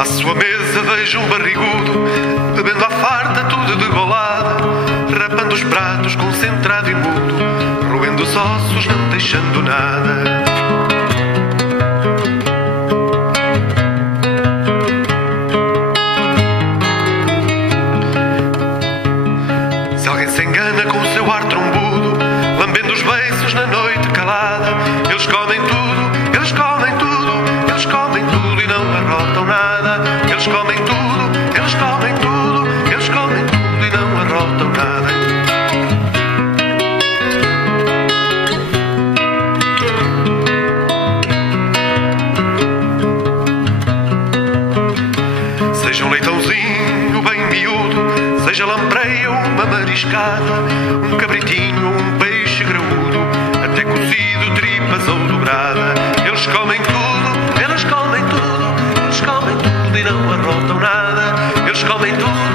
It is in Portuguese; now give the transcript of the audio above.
À sua mesa vejo um barrigudo, bebendo à farta tudo de golada, rapando os pratos concentrado e mudo, roendo os ossos não deixando nada. Se alguém se engana com o seu ar trombudo, lambendo os beiços na noite calada, eles comem tudo, eles comem tudo, eles comem tudo e não arrotam nada. Eles comem tudo, eles comem tudo, eles comem tudo e não arrotam nada. Seja um leitãozinho bem miúdo, seja lampreia ou uma mariscada, um cabritinho ou um peixe graúdo, até cozido, tripas ou dobrada. Eles comem tudo, eles comem tudo, eles comem tudo e não arrotam nada. Eles comem tudo,